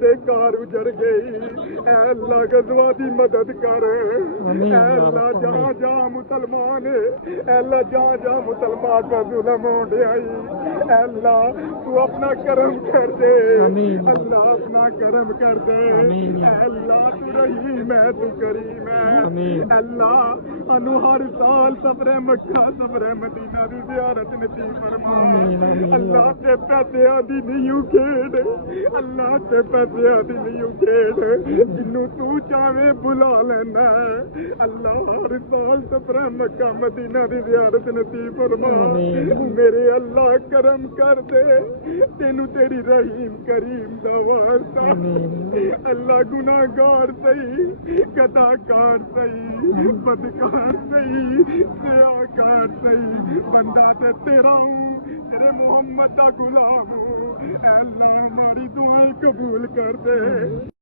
دے کار اجڑ گئی، اے اللہ غزوہ دی مدد کر، اے اللہ جہاں جہاں مسلمان ہے، اے اللہ جہاں جہاں مسلمان کا ظلم ہو ڈیائی، اے اللہ تو اپنا کرم کر دے، اللہ اپنا کرم کر دے، اے اللہ تو رحیم ہے تو کریم ہے، اللہ انو ہر سال سفر مکہ سفر مدینہ دی زیارت نصیب فرما، اللہ تے پیسے دی نہیں کھیڑ، اللہ تے پیسے دی نہیں کھیڑ، جنوں تو چاہے بلا لینا ہے، اللہ ہر سال سفر مکہ مدینہ دی زیارت نصیب فرما، میرے اللہ کرم کر دے، تینوں تیری رحیم کریم دا واسطہ، اللہ گناہگار سہی، قطاکار سہی، بدکار سہی، سیاکار سہی، بندہ تے تیرا ہوں، تیرے محمد دا غلام ہوں، اے اللہ ہماری دعائیں قبول کر دے۔